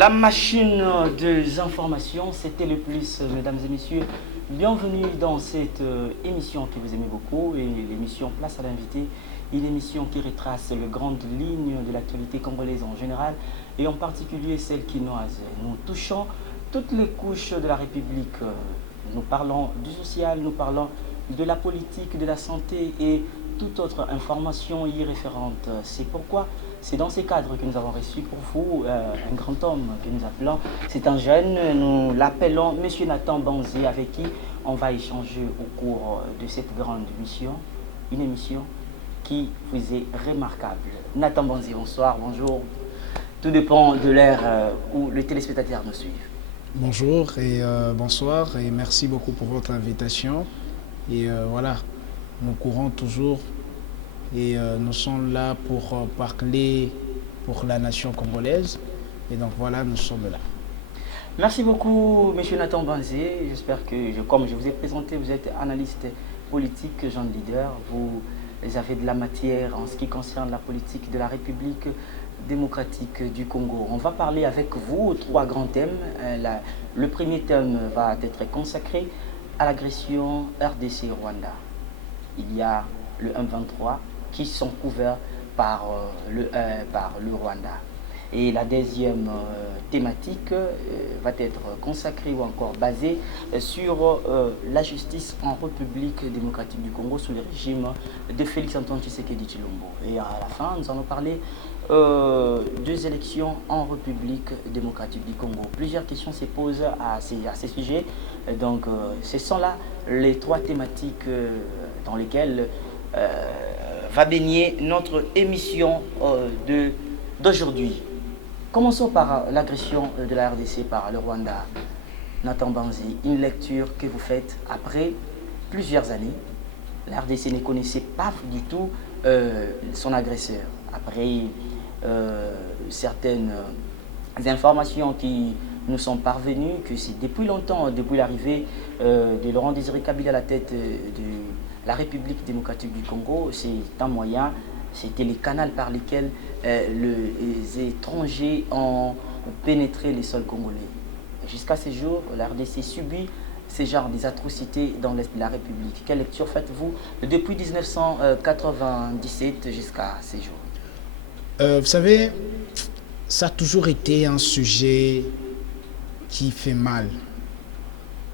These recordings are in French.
La machine des informations, c'était le plus, mesdames et messieurs. Bienvenue dans cette émission que vous aimez beaucoup, et l'émission Place à l'invité, une émission qui retrace les grandes lignes de l'actualité congolaise en général, et en particulier celles qui nous touchons toutes les couches de la République. Nous parlons du social, nous parlons de la politique, de la santé et toute autre information y référente. C'est pourquoi c'est dans ces cadres que nous avons reçu pour vous un grand homme que nous appelons. C'est un jeune, nous l'appelons M. Nathan Banzi, avec qui on va échanger au cours de cette grande émission, une émission qui vous est remarquable. Nathan Banzi, bonsoir, bonjour. Tout dépend de l'heure où les téléspectateurs nous suivent. Bonjour et bonsoir et merci beaucoup pour votre invitation. Et voilà, nous courons toujours et nous sommes là pour parler pour la nation congolaise. Et donc voilà, nous sommes là. Merci beaucoup, M. Nathan Banzi. J'espère que, comme je vous ai présenté, vous êtes analyste politique, jeune leader. Vous avez de la matière en ce qui concerne la politique de la République démocratique du Congo. On va parler avec vous trois grands thèmes. Le premier thème va être consacré à l'agression RDC-Rwanda. Il y a le M23 qui sont couverts par le Rwanda. Et la deuxième thématique va être consacrée ou encore basée sur la justice en République démocratique du Congo sous le régime de Félix-Antoine Tshisekedi Tshilombo. Et à la fin, nous allons parler deux élections en République démocratique du Congo. Plusieurs questions se posent à ces sujets. Donc, ce sont là les trois thématiques dans lesquelles va baigner notre émission d'aujourd'hui. Commençons par l'agression de la RDC par le Rwanda. Nathan Banzi, une lecture que vous faites après plusieurs années. La RDC ne connaissait pas du tout son agresseur. Après certaines informations qui nous sont parvenues, que c'est depuis longtemps, depuis l'arrivée de Laurent Désiré Kabila à la tête de la République démocratique du Congo, c'est un moyen, c'était les canaux par lesquels les étrangers ont pénétré les sols congolais. Jusqu'à ce jour, la RDC subit ce genre d'atrocités dans l'Est de la République. Quelle lecture faites-vous depuis 1997 jusqu'à ces jours? Vous savez, ça a toujours été un sujet qui fait mal.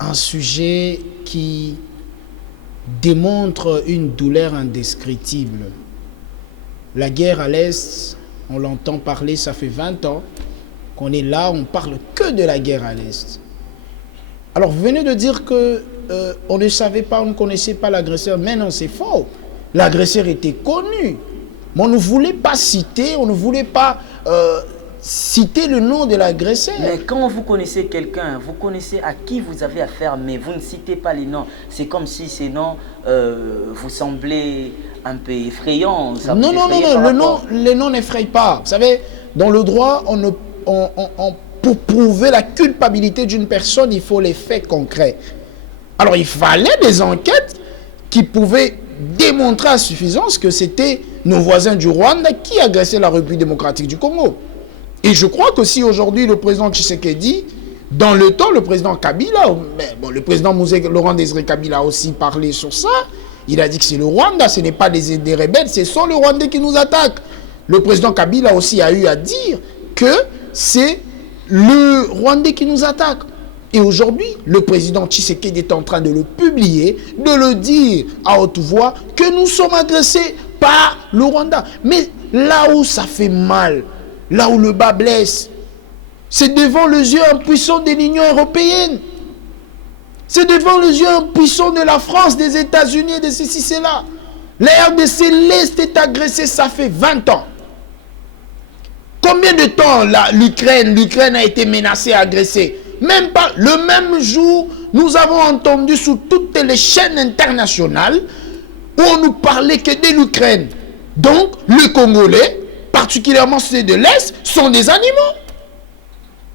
Un sujet qui démontre une douleur indescriptible. La guerre à l'Est, on l'entend parler, ça fait 20 ans qu'on est là, on parle que de la guerre à l'Est. Alors vous venez de dire que on ne savait pas, on ne connaissait pas l'agresseur, mais non, c'est faux. L'agresseur était connu, mais on ne voulait pas citer, on ne voulait pas citer le nom de l'agresseur. Mais quand vous connaissez quelqu'un, vous connaissez à qui vous avez affaire, mais vous ne citez pas les noms. C'est comme si ces noms vous semblaient un peu effrayants. Non, les noms n'effrayent pas. Vous savez, dans le droit, pour prouver la culpabilité d'une personne, il faut les faits concrets. Alors, il fallait des enquêtes qui pouvaient démontrer à suffisance que c'était nos voisins du Rwanda qui agressaient la République démocratique du Congo. Et je crois que si aujourd'hui le président Tshisekedi, dans le temps, le président Kabila, le président Laurent Désiré Kabila a aussi parlé sur ça, il a dit que c'est le Rwanda, ce n'est pas des rebelles, ce sont les Rwandais qui nous attaquent. Le président Kabila aussi a eu à dire que c'est le Rwandais qui nous attaque. Et aujourd'hui, le président Tshisekedi est en train de le publier, de le dire à haute voix que nous sommes agressés par le Rwanda. Mais là où ça fait mal, là où le bas blesse, c'est devant les yeux impuissants de l'Union européenne. C'est devant les yeux impuissants de la France, des États-Unis, de ceci, cela. La RDC, l'Est est agressée, ça fait 20 ans. Combien de temps l'Ukraine a été menacée, agressée? Même pas. Le même jour, nous avons entendu sur toutes les chaînes internationales où on nous parlait que de l'Ukraine. Donc, les Congolais, particulièrement ceux de l'Est, sont des animaux.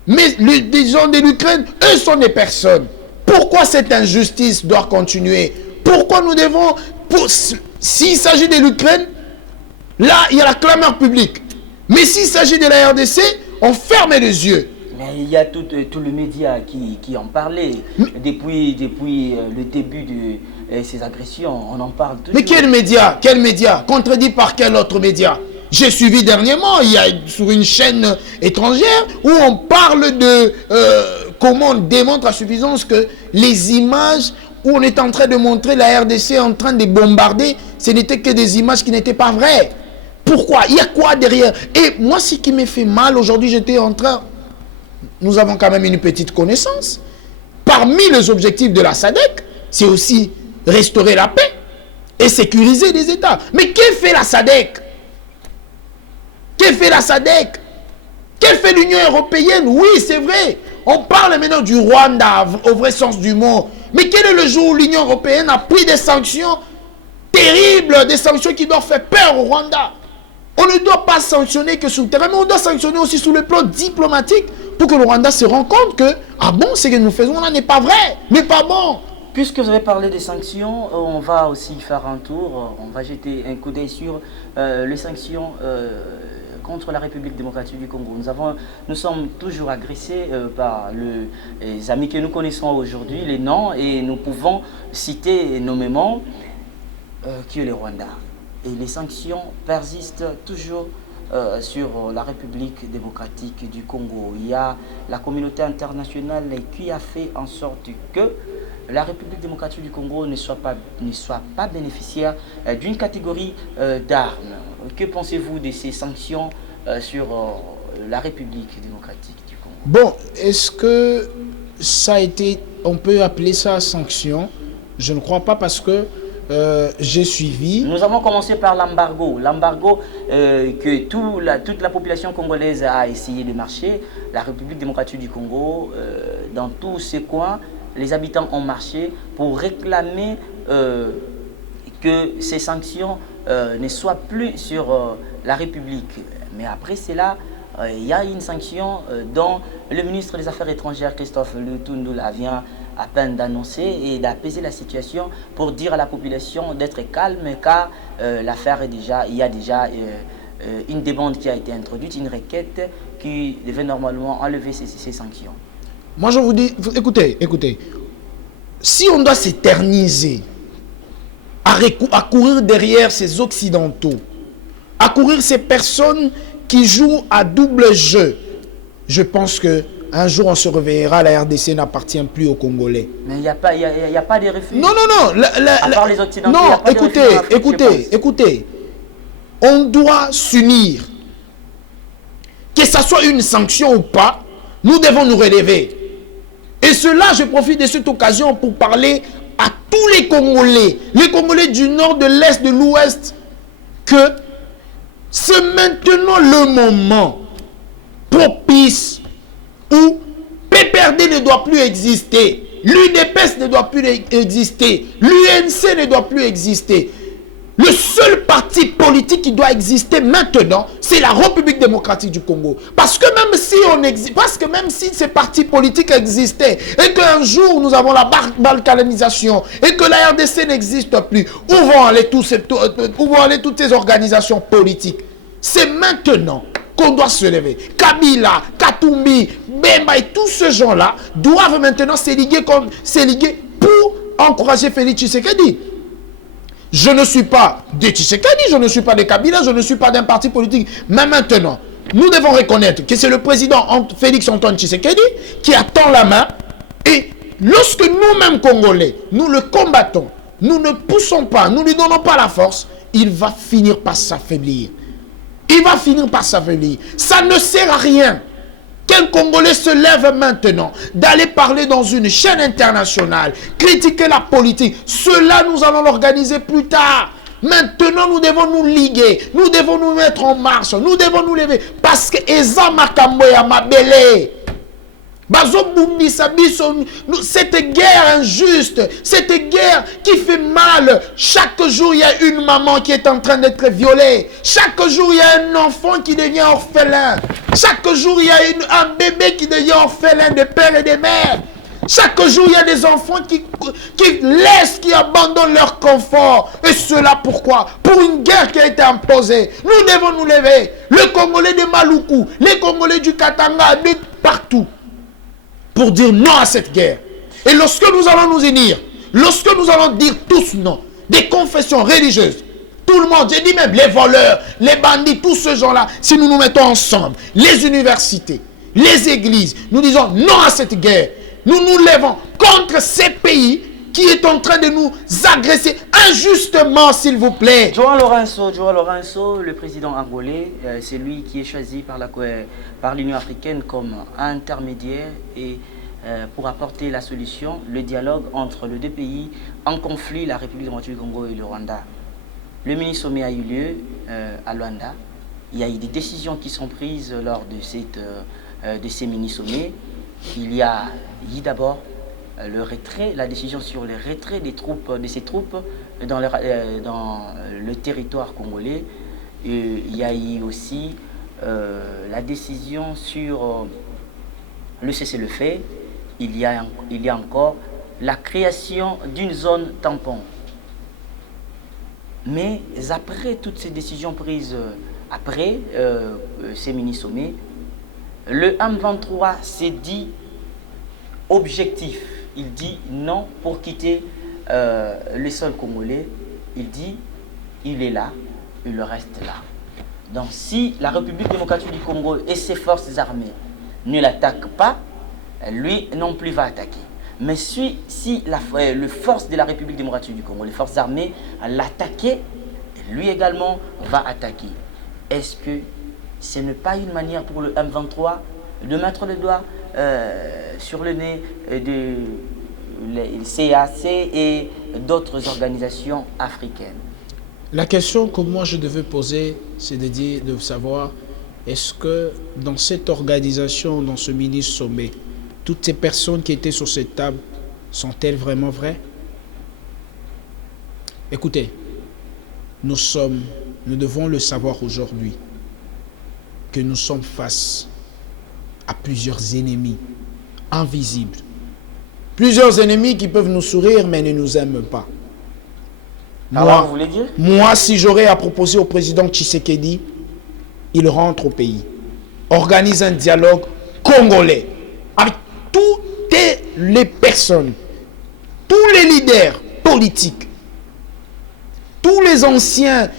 Mais les gens de l'Ukraine, eux, sont des personnes. Pourquoi cette injustice doit continuer? Pourquoi nous devons... S'il s'agit de l'Ukraine, là, il y a la clameur publique. Mais s'il s'agit de la RDC, on ferme les yeux. Mais il y a tout le média qui en parlait. Depuis le début de ces agressions, on en parle toujours. Mais quel média? Quel média? Contredit par quel autre média? J'ai suivi dernièrement, il y a sur une chaîne étrangère où on parle de comment on démontre à suffisance que les images où on est en train de montrer la RDC en train de bombarder, ce n'étaient que des images qui n'étaient pas vraies. Pourquoi? Il y a quoi derrière? Et moi, ce qui me fait mal aujourd'hui, j'étais en train... Nous avons quand même une petite connaissance. Parmi les objectifs de la SADC, c'est aussi restaurer la paix et sécuriser les États. Mais que fait la SADC? Que fait la SADC? Que fait l'Union européenne? Oui, c'est vrai. On parle maintenant du Rwanda au vrai sens du mot. Mais quel est le jour où l'Union européenne a pris des sanctions terribles, des sanctions qui doivent faire peur au Rwanda? On ne doit pas sanctionner que sur le terrain, mais on doit sanctionner aussi sur le plan diplomatique pour que le Rwanda se rende compte que, ah bon, ce que nous faisons là n'est pas vrai, n'est pas bon. Puisque vous avez parlé des sanctions, on va aussi faire un tour, on va jeter un coup d'œil sur les sanctions contre la République démocratique du Congo. Nous sommes toujours agressés par les amis que nous connaissons aujourd'hui, les noms, et nous pouvons citer nommément qui est le Rwanda. Et les sanctions persistent toujours sur la République démocratique du Congo. Il y a la communauté internationale qui a fait en sorte que la République démocratique du Congo ne soit pas bénéficiaire d'une catégorie d'armes. Que pensez-vous de ces sanctions sur la République démocratique du Congo? Bon, est-ce que ça a été, on peut appeler ça sanction? Je ne crois pas parce que j'ai suivi. Nous avons commencé par l'embargo. L'embargo que toute la population congolaise a essayé de marcher. La République démocratique du Congo, dans tous ces coins, les habitants ont marché pour réclamer que ces sanctions ne soient plus sur la République. Mais après cela, il y a une sanction dont le ministre des Affaires étrangères, Christophe Lutundula, vient à peine d'annoncer et d'apaiser la situation pour dire à la population d'être calme car l'affaire est déjà, il y a déjà une demande qui a été introduite, une requête qui devait normalement enlever ces sanctions. Moi je vous dis, écoutez, si on doit s'éterniser à courir derrière ces occidentaux, à courir ces personnes qui jouent à double jeu, je pense que un jour on se réveillera, la RDC n'appartient plus aux Congolais. Mais il n'y a pas de refuge. Non. À part les Occidentaux, non, il y a pas de refuge en Afrique, écoutez. On doit s'unir. Que ça soit une sanction ou pas, nous devons nous relever. Et cela, je profite de cette occasion pour parler à tous les Congolais du nord, de l'est, de l'ouest, que c'est maintenant le moment propice où PPRD ne doit plus exister, l'UDPS ne doit plus exister, l'UNC ne doit plus exister. Le seul parti politique qui doit exister maintenant, c'est la République démocratique du Congo. Parce que même si ces partis politiques existaient et qu'un jour nous avons la balkanisation et que la RDC n'existe plus, où vont aller toutes ces organisations politiques? C'est maintenant qu'on doit se lever. Kabila, Katumbi, Bemba et tous ces gens-là doivent maintenant se liguer pour encourager Félix Tshisekedi. Je ne suis pas de Tshisekedi, je ne suis pas de Kabila, je ne suis pas d'un parti politique. Mais maintenant, nous devons reconnaître que c'est le président Félix Antoine Tshisekedi qui attend la main. Et lorsque nous-mêmes Congolais, nous le combattons, nous ne poussons pas, nous ne lui donnons pas la force, il va finir par s'affaiblir. Il va finir par s'affaiblir. Ça ne sert à rien qu'un Congolais se lève maintenant, d'aller parler dans une chaîne internationale, critiquer la politique. Cela, nous allons l'organiser plus tard. Maintenant, nous devons nous liguer, nous devons nous mettre en marche, nous devons nous lever. Parce que Eza Makambo ya Mabele, cette guerre injuste, cette guerre qui fait mal. Chaque jour, il y a une maman qui est en train d'être violée. Chaque jour, il y a un enfant qui devient orphelin. Chaque jour, il y a un bébé qui devient orphelin de père et de mère. Chaque jour, il y a des enfants qui laissent, qui abandonnent leur confort. Et cela pourquoi? Pour une guerre qui a été imposée. Nous devons nous lever. Les Congolais de Maluku, les Congolais du Katanga, de partout, pour dire non à cette guerre. Et lorsque nous allons nous unir, lorsque nous allons dire tous non, des confessions religieuses, tout le monde, j'ai dit même les voleurs, les bandits, tous ces gens-là, si nous nous mettons ensemble, les universités, les églises, nous disons non à cette guerre. Nous nous levons contre ces pays qui est en train de nous agresser injustement, s'il vous plaît. João Lourenço, le président angolais, c'est lui qui est choisi par l'Union africaine comme intermédiaire et pour apporter la solution, le dialogue entre les deux pays en conflit, la République démocratique du Congo et le Rwanda. Le mini-sommet a eu lieu à Luanda. Il y a eu des décisions qui sont prises lors de ces mini-sommets. Il y a eu d'abord la décision sur le retrait de ces troupes dans le territoire congolais. Et il y a eu aussi la décision sur le cessez-le-feu. Il y a encore la création d'une zone tampon. Mais après toutes ces décisions prises après ces mini-sommets, le M23 s'est dit objectif. Il dit non pour quitter le sol congolais. Il dit il est là, il reste là. Donc si la République démocratique du Congo et ses forces armées ne l'attaquent pas, lui non plus va attaquer. Mais si les forces de la République démocratique du Congo, les forces armées l'attaquent, lui également va attaquer. Est-ce que ce n'est pas une manière pour le M23 de mettre le doigt sur le nez de CAC et d'autres organisations africaines? La question que moi je devais poser, c'est de savoir, est-ce que dans cette organisation, dans ce mini-sommet, toutes ces personnes qui étaient sur cette table, sont-elles vraiment vraies? Écoutez, nous devons le savoir aujourd'hui, que nous sommes face à plusieurs ennemis invisibles. Plusieurs ennemis qui peuvent nous sourire mais ne nous aiment pas. Alors, vous voulez dire? Moi, si j'aurais à proposer au président Tshisekedi, il rentre au pays, organise un dialogue congolais avec toutes les personnes, tous les leaders politiques, tous les anciens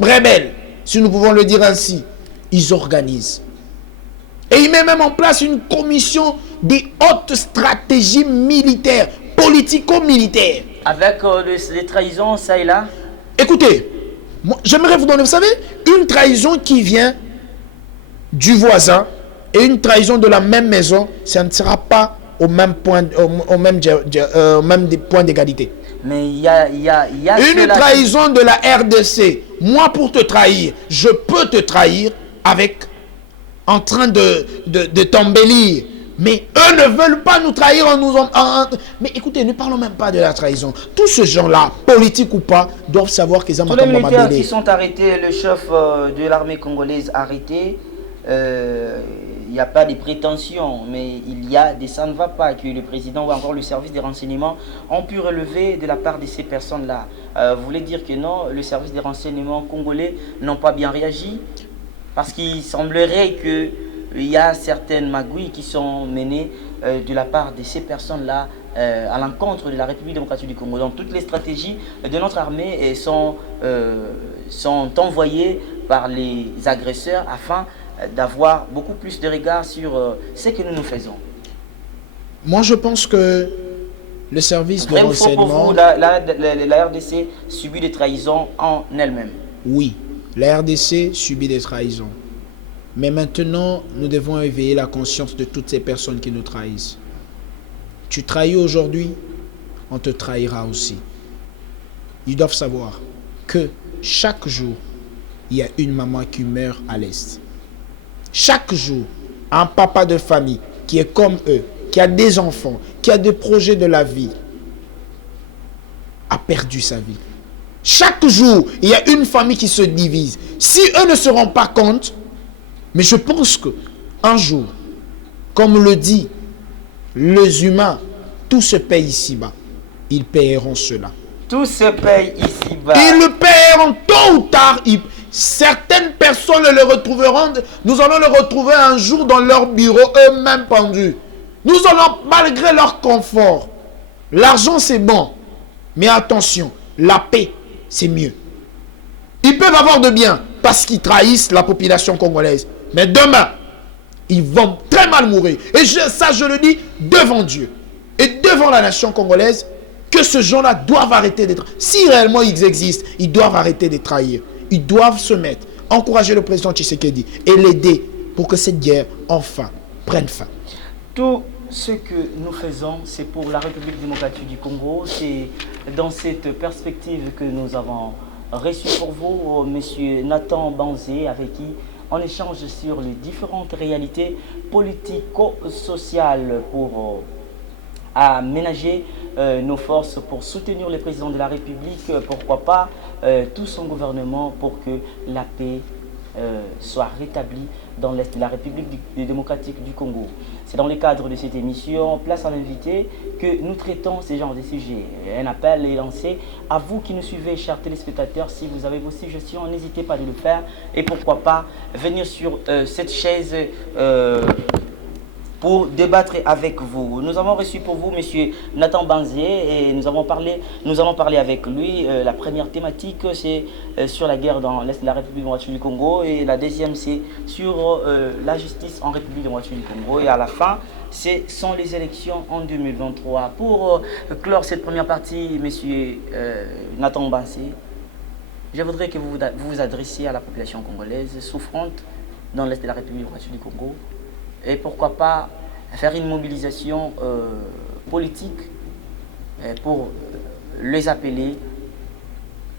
rebelles, si nous pouvons le dire ainsi, ils organisent. Et il met même en place une commission de haute stratégie militaire, politico-militaire. Avec des trahisons, ça et là. Écoutez, j'aimerais vous donner, vous savez, une trahison qui vient du voisin et une trahison de la même maison, ça ne sera pas au même point d'égalité. Mais il y a une trahison de la RDC. Moi, pour te trahir, je peux te trahir en train de t'embellir. Mais eux ne veulent pas nous trahir Mais écoutez, ne parlons même pas de la trahison. Tous ces gens-là, politiques ou pas, doivent savoir qu'ils ont... Tous les militaires qui sont arrêtés, le chef de l'armée congolaise arrêté, il n'y a pas de prétentions, mais ça ne va pas que le président ou encore le service des renseignements ont pu relever de la part de ces personnes-là. Vous voulez dire que non, le service des renseignements congolais n'ont pas bien réagi? Parce qu'il semblerait qu'il y a certaines magouilles qui sont menées de la part de ces personnes-là à l'encontre de la République démocratique du Congo. Donc toutes les stratégies de notre armée sont envoyées par les agresseurs afin d'avoir beaucoup plus de regard sur ce que nous faisons. Moi, je pense que le service de renseignement... Pour vous, la RDC subit des trahisons en elle-même? Oui, la RDC subit des trahisons. Mais maintenant, nous devons éveiller la conscience de toutes ces personnes qui nous trahissent. Tu trahis aujourd'hui, on te trahira aussi. Ils doivent savoir que chaque jour, il y a une maman qui meurt à l'Est. Chaque jour, un papa de famille qui est comme eux, qui a des enfants, qui a des projets de la vie, a perdu sa vie. Chaque jour, il y a une famille qui se divise. Si eux ne se rendent pas compte, mais je pense qu'un jour, comme le dit les humains, tout se paye ici-bas. Ils paieront cela. Tout se paye ici-bas. Ils le paieront tôt ou tard. Certaines personnes le retrouveront. Nous allons le retrouver un jour dans leur bureau, eux-mêmes pendus. Nous allons, malgré leur confort. L'argent, c'est bon. Mais attention, la paix, c'est mieux. Ils peuvent avoir de bien parce qu'ils trahissent la population congolaise. Mais demain, ils vont très mal mourir. Et ça, je le dis devant Dieu. Et devant la nation congolaise, que ce gens-là doivent arrêter d'être. Si réellement ils existent, ils doivent arrêter de trahir. Ils doivent se mettre, encourager le président Tshisekedi et l'aider pour que cette guerre, enfin, prenne fin. Tout ce que nous faisons, c'est pour la République démocratique du Congo. C'est dans cette perspective que nous avons reçu pour vous, M. Nathan Banzé, avec qui on échange sur les différentes réalités politico-sociales pour aménager nos forces, pour soutenir le président de la République, pourquoi pas tout son gouvernement, pour que la paix soit rétablie dans l'Est de la République démocratique du Congo. C'est dans le cadre de cette émission Place à l'invité que nous traitons ces genres de sujets. Un appel est lancé à vous qui nous suivez, chers téléspectateurs. Si vous avez vos suggestions, n'hésitez pas de le faire. Et pourquoi pas venir sur cette chaise pour débattre avec vous. Nous avons reçu pour vous M. Nathan Banzé et nous allons parler avec lui. La première thématique, c'est sur la guerre dans l'Est de la République démocratique du Congo, et la deuxième, c'est sur la justice en République démocratique du Congo, et à la fin, ce sont les élections en 2023. Pour clore cette première partie, M. Nathan Banzé, je voudrais que vous vous adressiez à la population congolaise souffrante dans l'Est de la République démocratique du Congo. Et pourquoi pas faire une mobilisation politique pour les appeler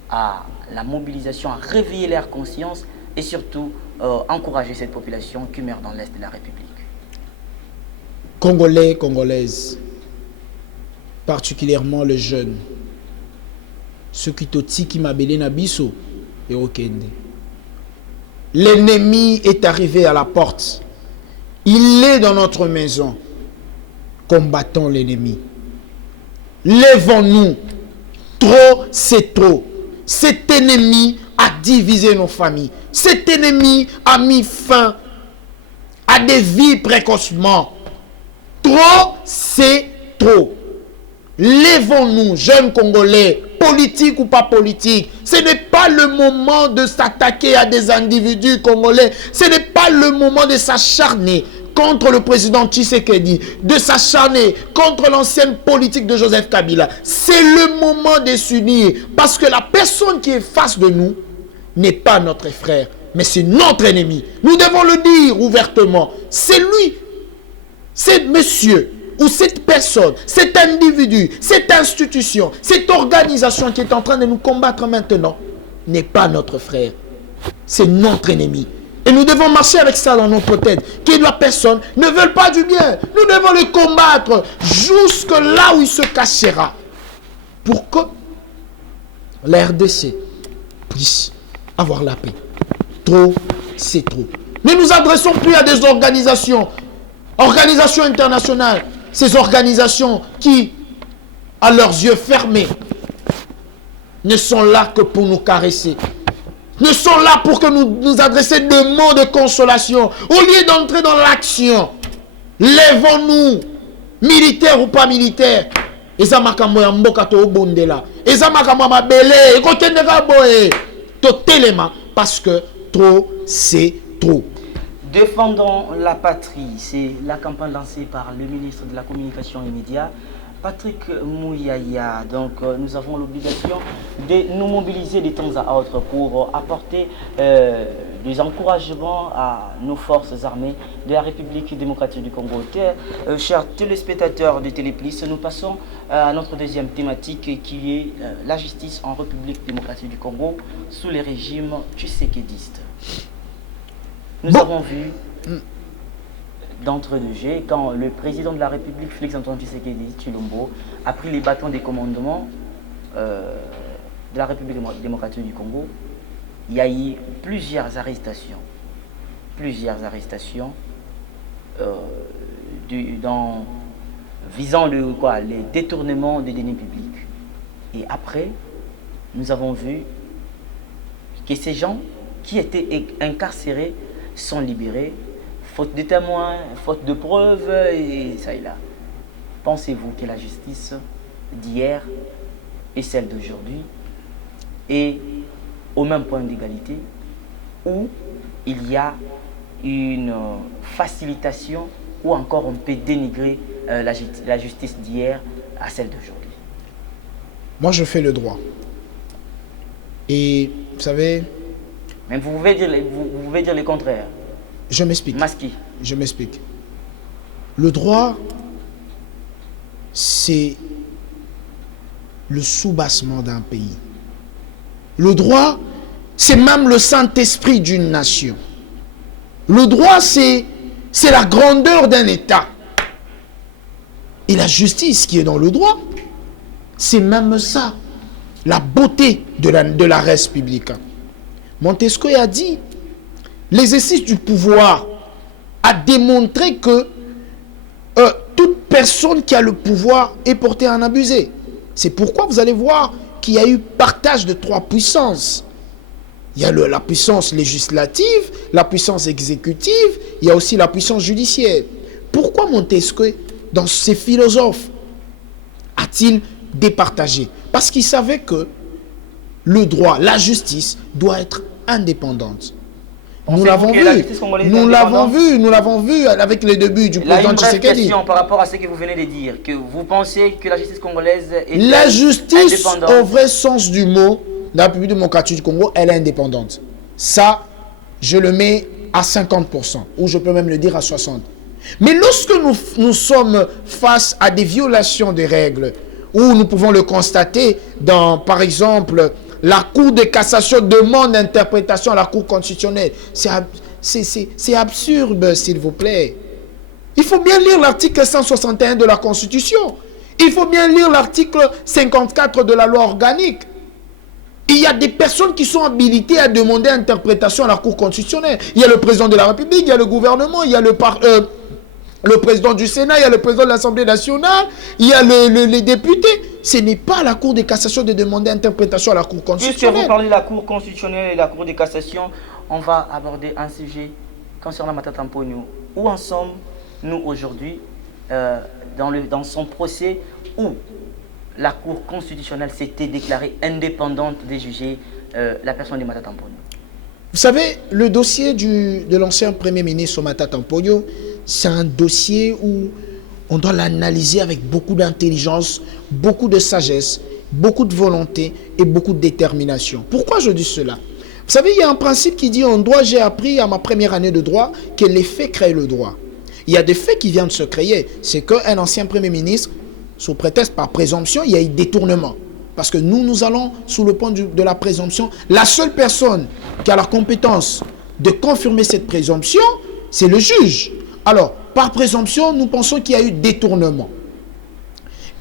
à la mobilisation, à réveiller leur conscience et surtout encourager cette population qui meurt dans l'Est de la République. Congolais, Congolaises, particulièrement les jeunes, ceux qui toti qui m'abellent nabiso et okende. L'ennemi est arrivé à la porte. Il est dans notre maison. Combattons l'ennemi. Lèvons-nous. Trop, c'est trop. Cet ennemi a divisé nos familles. Cet ennemi a mis fin à des vies précocement. Trop, c'est trop. Lèvons-nous, jeunes Congolais, politiques ou pas politiques. Ce n'est pas le moment de s'attaquer à des individus congolais. Ce n'est pas le moment de s'acharner contre le président Tshisekedi, de s'acharner contre l'ancienne politique de Joseph Kabila. C'est le moment de s'unir, parce que la personne qui est face de nous n'est pas notre frère, mais c'est notre ennemi. Nous devons le dire ouvertement. C'est lui, c'est monsieur, ou cette personne, cet individu, cette institution, cette organisation qui est en train de nous combattre maintenant, n'est pas notre frère. C'est notre ennemi. Et nous devons marcher avec ça dans notre tête. Que la personne ne veut pas du bien. Nous devons le combattre jusque là où il se cachera. Pour que la RDC puisse avoir la paix. Trop, c'est trop. Ne nous adressons plus à des organisations internationales. Ces organisations qui, à leurs yeux fermés, ne sont là que pour nous caresser. Ne sont là pour que nous adresser de mots de consolation. Au lieu d'entrer dans l'action, lèvons-nous, militaires ou pas militaires. Eza makambo ya mboka to obondela. Eza makambo mabele. Ekokendeka boye. To telema parce que trop c'est trop. Défendons la patrie, c'est la campagne lancée par le ministre de la Communication et Médias, Patrick Mouyaya. Donc nous avons l'obligation de nous mobiliser de temps à autre pour apporter des encouragements à nos forces armées de la République démocratique du Congo. Chers téléspectateurs de Téléplis, nous passons à notre deuxième thématique qui est la justice en République démocratique du Congo sous les régimes tshisekédistes. Nous avons vu d'entre deux jets quand le président de la République, Félix-Antoine Tshisekedi Tshilombo, a pris les bâtons des commandements de la République démocratique du Congo. Il y a eu plusieurs arrestations dans visant les détournements des deniers publics. Et après, nous avons vu que ces gens qui étaient incarcérés sont libérés, faute de témoins, faute de preuves, et ça et là. Pensez-vous que la justice d'hier et celle d'aujourd'hui est au même point d'égalité, où il y a une facilitation, ou encore on peut dénigrer la justice d'hier à celle d'aujourd'hui? Moi, je fais le droit. Et, vous savez... Mais vous pouvez dire le contraire. Je m'explique. Masqué. Je m'explique. Le droit, c'est le soubassement d'un pays. Le droit, c'est même le Saint-Esprit d'une nation. Le droit, c'est la grandeur d'un État. Et la justice qui est dans le droit, c'est même ça, la beauté de la res publica. Montesquieu a dit, l'exercice du pouvoir a démontré que toute personne qui a le pouvoir est portée à en abuser. C'est pourquoi vous allez voir qu'il y a eu partage de 3 puissances. Il y a la puissance législative, la puissance exécutive, il y a aussi la puissance judiciaire. Pourquoi Montesquieu, dans ses philosophes, a-t-il départagé? Parce qu'il savait que le droit, la justice, doit être indépendante. Nous l'avons vu avec les débuts du président Tshisekedi. Question par rapport à ce que vous venez de dire, que vous pensez que la justice congolaise est la justice, au vrai sens du mot, la République démocratique du Congo, elle est indépendante. Ça, je le mets à 50%, ou je peux même le dire à 60%. Mais lorsque nous sommes face à des violations des règles, où nous pouvons le constater dans, par exemple, la Cour de cassation demande d'interprétation à la Cour constitutionnelle. C'est absurde, s'il vous plaît. Il faut bien lire l'article 161 de la Constitution. Il faut bien lire l'article 54 de la loi organique. Il y a des personnes qui sont habilitées à demander interprétation à la Cour constitutionnelle. Il y a le président de la République, il y a le gouvernement, il y a le président du Sénat, il y a le président de l'Assemblée nationale, il y a les députés. Ce n'est pas à la Cour de cassation de demander interprétation à la Cour constitutionnelle. Puisque vous parlez de la Cour constitutionnelle et de la Cour de cassation, on va aborder un sujet concernant Matata Mponyo. Où en sommes-nous aujourd'hui dans son procès où la Cour constitutionnelle s'était déclarée indépendante des juger la personne de Matata Mponyo? Vous savez, le dossier de l'ancien Premier ministre Matata Mponyo, c'est un dossier où on doit l'analyser avec beaucoup d'intelligence, beaucoup de sagesse, beaucoup de volonté et beaucoup de détermination. Pourquoi je dis cela? Vous savez, il y a un principe qui dit en droit, j'ai appris à ma première année de droit que les faits créent le droit. Il y a des faits qui viennent de se créer. C'est qu'un ancien Premier ministre, sous prétexte par présomption, il y a eu détournement. Parce que nous allons sous le point de la présomption. La seule personne qui a la compétence de confirmer cette présomption, c'est le juge. Alors, par présomption, nous pensons qu'il y a eu détournement.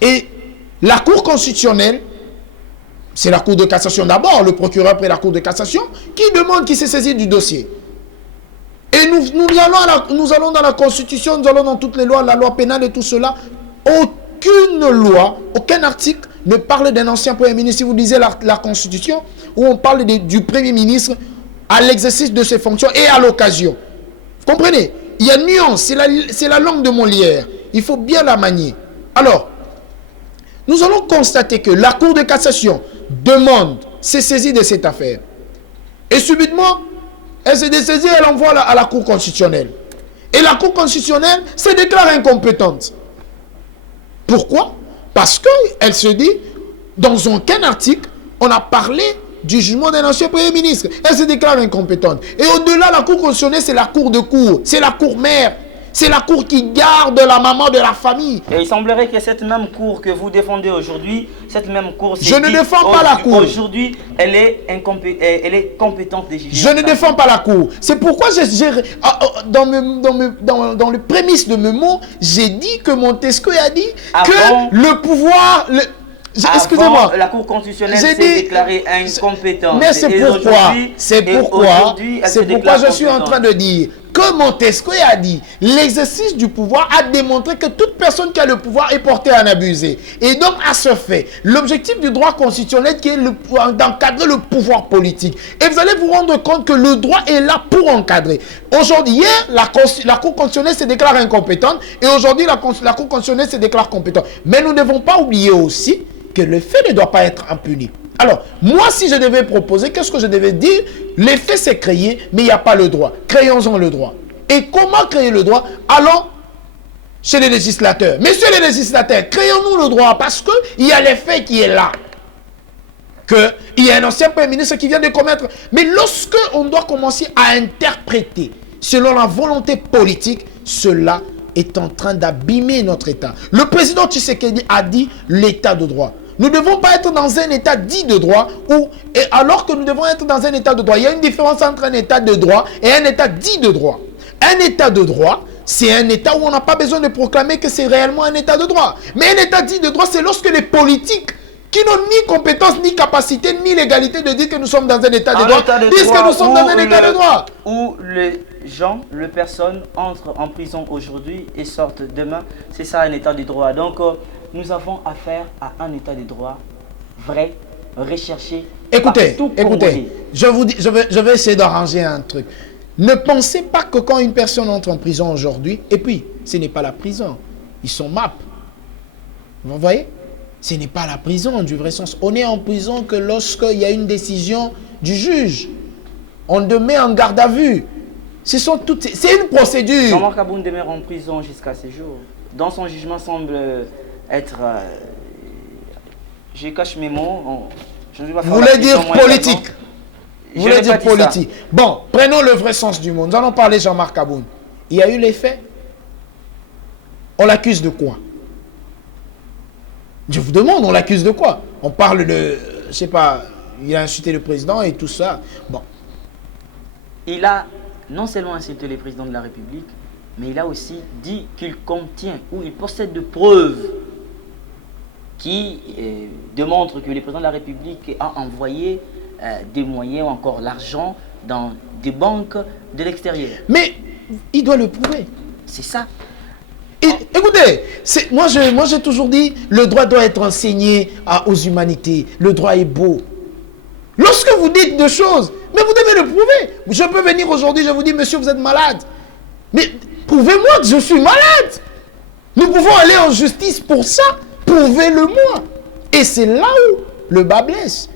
Et la Cour constitutionnelle, c'est la Cour de cassation d'abord, le procureur après la Cour de cassation, qui s'est saisi du dossier. Et nous allons dans la Constitution, nous allons dans toutes les lois, la loi pénale et tout cela. Aucune loi, aucun article ne parle d'un ancien Premier ministre. Si vous lisez la Constitution, où on parle du Premier ministre à l'exercice de ses fonctions et à l'occasion. Vous comprenez? Il y a une nuance, c'est la langue de Molière. Il faut bien la manier. Alors, nous allons constater que la Cour de cassation s'est saisie de cette affaire. Et subitement, elle s'est dessaisie, elle envoie à la Cour constitutionnelle. Et la Cour constitutionnelle se déclare incompétente. Pourquoi? Parce qu'elle se dit, dans aucun article, on a parlé du jugement d'un ancien Premier ministre. Elle se déclare incompétente. Et au-delà, la Cour constitutionnelle, c'est la Cour de cour. C'est la Cour mère. C'est la Cour qui garde la maman de la famille. Et il semblerait que cette même Cour que vous défendez aujourd'hui, cette même Cour... Je ne défends pas la Cour. Aujourd'hui, elle est compétente des juges. Je ne défends pas la Cour. C'est pourquoi dans le prémisse de mes mots, j'ai dit que Montesquieu a dit que le pouvoir... Excusez-moi. La Cour constitutionnelle s'est déclarée incompétente. Mais c'est pourquoi je suis en train de dire que Montesquieu a dit, l'exercice du pouvoir a démontré que toute personne qui a le pouvoir est portée à en abuser. Et donc, à ce fait, l'objectif du droit constitutionnel qui est d'encadrer le pouvoir politique. Et vous allez vous rendre compte que le droit est là pour encadrer. Aujourd'hui, hier, la Cour constitutionnelle se déclare incompétente et aujourd'hui, la Cour constitutionnelle se déclare compétente. Mais nous ne devons pas oublier aussi que le fait ne doit pas être impuni. Alors, moi, si je devais proposer, qu'est-ce que je devais dire? L'effet, c'est créer, mais il n'y a pas le droit. Créons-en le droit. Et comment créer le droit? Allons chez les législateurs. Messieurs les législateurs, créons-nous le droit parce qu'il y a l'effet qui est là. Qu'il y a un ancien Premier ministre qui vient de commettre. Mais lorsque on doit commencer à interpréter selon la volonté politique, cela est en train d'abîmer notre État. Le président Tshisekedi a dit l'état de droit. Nous ne devons pas être dans un état dit de droit, alors que nous devons être dans un état de droit. Il y a une différence entre un état de droit et un état dit de droit. Un état de droit, c'est un état où on n'a pas besoin de proclamer que c'est réellement un état de droit. Mais un état dit de droit, c'est lorsque les politiques, qui n'ont ni compétence, ni capacité, ni légalité de dire que nous sommes dans un état de droit, disent que nous sommes dans un état de droit. Où les gens, les personnes entrent en prison aujourd'hui et sortent demain, c'est ça un état de droit. Donc, nous avons affaire à un état de droit vrai, recherché. Écoutez, je vais essayer d'arranger un truc. Ne pensez pas que quand une personne entre en prison aujourd'hui, et puis, ce n'est pas la prison, ils sont MAP. Vous voyez? Ce n'est pas la prison du vrai sens. On est en prison que lorsqu'il y a une décision du juge. On te met en garde à vue. C'est une procédure. Jean-Marc Aboun demeure en prison jusqu'à ce jour. Dans son jugement semble être... je cache mes mots. Vous voulez dire politique? Vous voulez dire politique? Bon, prenons le vrai sens du mot. Nous allons parler Jean-Marc Aboun. Il y a eu les faits. On l'accuse de quoi? Je vous demande, on l'accuse de quoi? On parle de... Je sais pas, il a insulté le président et tout ça. Bon. Il a non seulement insulté le président de la République, mais il a aussi dit qu'il contient ou il possède de preuves qui démontrent que le président de la République a envoyé des moyens ou encore l'argent dans des banques de l'extérieur. Mais il doit le prouver. C'est ça. Écoutez, moi j'ai toujours dit, le droit doit être enseigné aux humanités. Le droit est beau. Lorsque vous dites des choses, mais vous devez le prouver. Je peux venir aujourd'hui, je vous dis, monsieur, vous êtes malade. Mais prouvez-moi que je suis malade. Nous pouvons aller en justice pour ça. Prouvez-le-moi. Et c'est là où le bas blesse.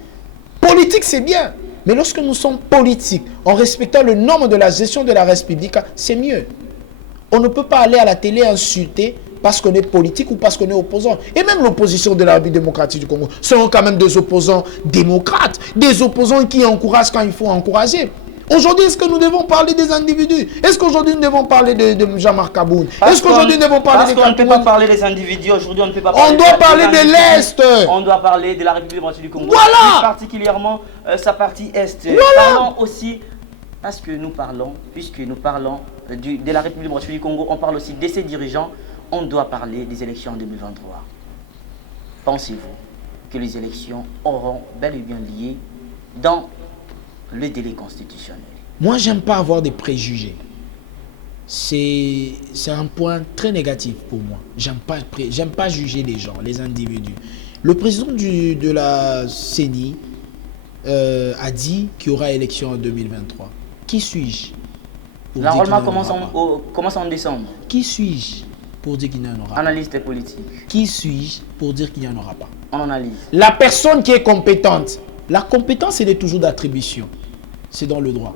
Politique, c'est bien. Mais lorsque nous sommes politiques, en respectant le norme de la gestion de la République, c'est mieux. On ne peut pas aller à la télé insulter parce qu'on est politique ou parce qu'on est opposant. Et même l'opposition de la République démocratique du Congo sont quand même des opposants démocrates, des opposants qui encouragent quand il faut encourager. Aujourd'hui, est-ce que nous devons parler des individus? Est-ce qu'aujourd'hui nous devons parler de Jean-Marc Aboun? Est-ce qu'aujourd'hui nous devons parler des... Parce qu'on ne peut pas parler des individus, aujourd'hui on ne peut pas parler... On doit parler de l'Est. On doit parler de la République démocratique du Congo. Voilà. Plus particulièrement sa partie Est. Voilà. Parlons aussi, parce que nous parlons, puisque nous parlons de la République démocratique du Congo, on parle aussi de ses dirigeants, on doit parler des élections en 2023. Pensez-vous que les élections auront bel et bien lié dans le délai constitutionnel? Moi, j'aime pas avoir des préjugés. C'est un point très négatif pour moi. J'aime pas juger les gens, les individus. Le président de la CENI a dit qu'il y aura élection en 2023. Qui suis-je? L'enrôlement commence en décembre. Qui suis-je pour dire qu'il n'y en aura pas? Analyste politique. Qui suis-je pour dire qu'il n'y en aura pas? On analyse. La personne qui est compétente. La compétence, elle est toujours d'attribution. C'est dans le droit.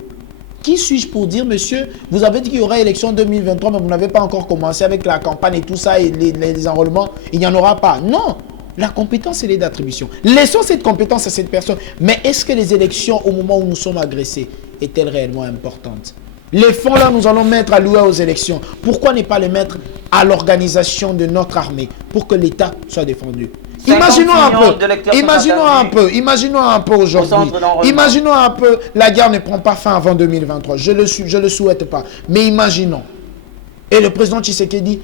Qui suis-je pour dire, monsieur, vous avez dit qu'il y aura élection en 2023, mais vous n'avez pas encore commencé avec la campagne et tout ça, et les enrôlements, il n'y en aura pas. Non, la compétence, elle est d'attribution. Laissons cette compétence à cette personne. Mais est-ce que les élections, au moment où nous sommes agressés, est-elle réellement importante? Les fonds là, nous allons mettre à louer aux élections. Pourquoi ne pas les mettre à l'organisation de notre armée pour que l'État soit défendu? Imaginons un peu aujourd'hui. Imaginons un peu, la guerre ne prend pas fin avant 2023. Je le souhaite pas. Mais imaginons. Et le président Tshisekedi,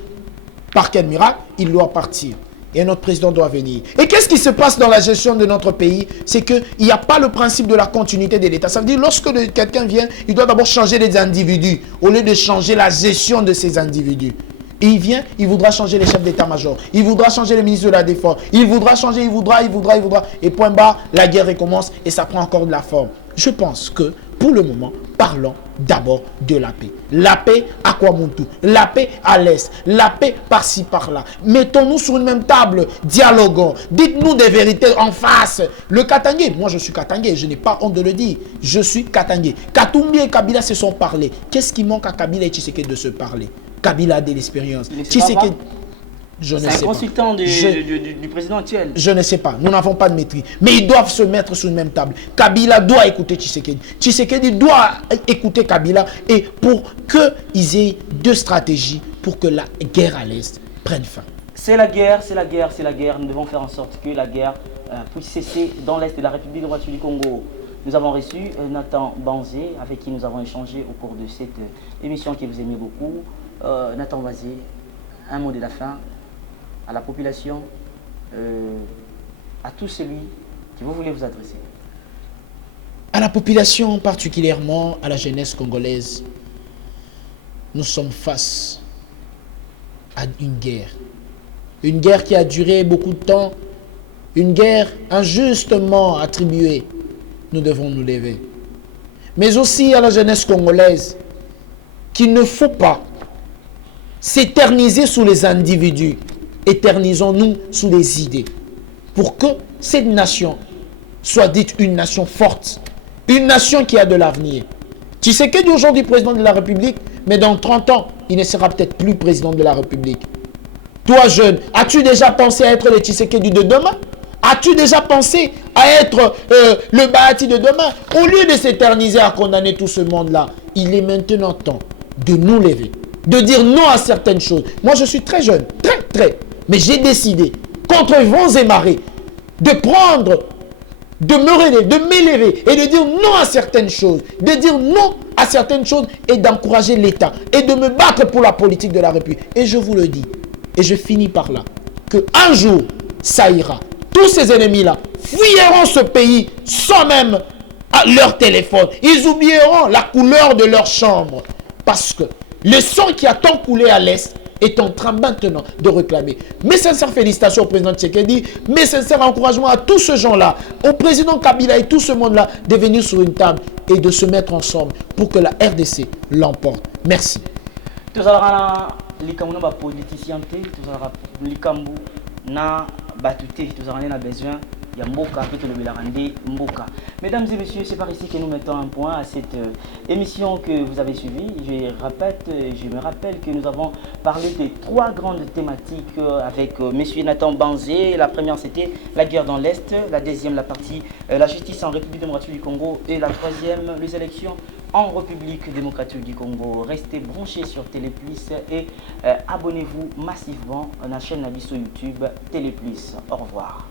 par quel miracle, il doit partir. et notre président doit venir. Et qu'est-ce qui se passe dans la gestion de notre pays? C'est qu'il n'y a pas le principe de la continuité de l'État. Ça veut dire lorsque quelqu'un vient, il doit d'abord changer les individus au lieu de changer la gestion de ces individus. Et il vient, il voudra changer les chefs d'état-major, il voudra changer les ministres de la Défense, il voudra changer, il voudra. Et point barre, la guerre recommence et ça prend encore de la forme. Je pense que, pour le moment, parlons d'abord de la paix. La paix à Kwamuntu, la paix à l'Est, la paix par-ci, par-là. Mettons-nous sur une même table, dialoguons, dites-nous des vérités en face. Le Katangé, moi je suis Katangé, je n'ai pas honte de le dire, je suis Katangé. Katumbi et Kabila se sont parlé. Qu'est-ce qui manque à Kabila et Tshisekedi de se parler? Kabila a de l'expérience. Tshisekedi, je ne sais pas. C'est un consultant du président actuel. Je ne sais pas. Nous n'avons pas de maîtrise. Mais ils doivent se mettre sur une même table. Kabila doit écouter Tshisekedi. Tshisekedi doit écouter Kabila. Et pour qu'ils aient deux stratégies pour que la guerre à l'Est prenne fin. C'est la guerre, c'est la guerre, c'est la guerre. Nous devons faire en sorte que la guerre puisse cesser dans l'Est de la République démocratique du Congo. Nous avons reçu Nathan Banzé, avec qui nous avons échangé au cours de cette émission que vous aimez beaucoup. Nathan Banzé, un mot de la fin à la population, à tout celui que vous voulez vous adresser. À la population, particulièrement à la jeunesse congolaise, nous sommes face à une guerre. Une guerre qui a duré beaucoup de temps, une guerre injustement attribuée. Nous devons nous lever. Mais aussi à la jeunesse congolaise, qu'il ne faut pas s'éterniser sous les individus. Éternisons-nous sous les idées. Pour que cette nation soit dite une nation forte. Une nation qui a de l'avenir. Tshisekedi aujourd'hui président de la République, mais dans 30 ans, il ne sera peut-être plus président de la République. Toi jeune, as-tu déjà pensé à être le Tshisekedi de demain? As-tu déjà pensé à être le Bahati de demain? Au lieu de s'éterniser à condamner tout ce monde-là, il est maintenant temps de nous lever, de dire non à certaines choses. Moi, je suis très jeune, très, mais j'ai décidé, contre vents et marées, de prendre, de m'élever et de dire non à certaines choses, de dire non à certaines choses et d'encourager l'État et de me battre pour la politique de la République. Et je vous le dis, et je finis par là, qu'un jour, ça ira. Tous ces ennemis-là fuiront ce pays sans même leur téléphone. Ils oublieront la couleur de leur chambre. Parce que le sang qui a tant coulé à l'Est est en train maintenant de réclamer. Mes sincères félicitations au président Tshisekedi, mes sincères encouragements à tous ces gens-là, au président Kabila et tout ce monde-là, de venir sur une table et de se mettre ensemble pour que la RDC l'emporte. Merci. Tout ça, les politiciens, tout ça, les na batute, tout ça, on a besoin. Il y a Mboka, Mboka. Mesdames et messieurs, c'est par ici que nous mettons un point à cette émission que vous avez suivie. Je me rappelle que nous avons parlé de 3 grandes thématiques avec M. Nathan Banzé. La première, c'était la guerre dans l'Est. La deuxième, la partie la justice en République démocratique du Congo. Et la troisième, les élections en République démocratique du Congo. Restez branchés sur Téléplus et abonnez-vous massivement à la chaîne Nabiso YouTube Téléplus. Au revoir.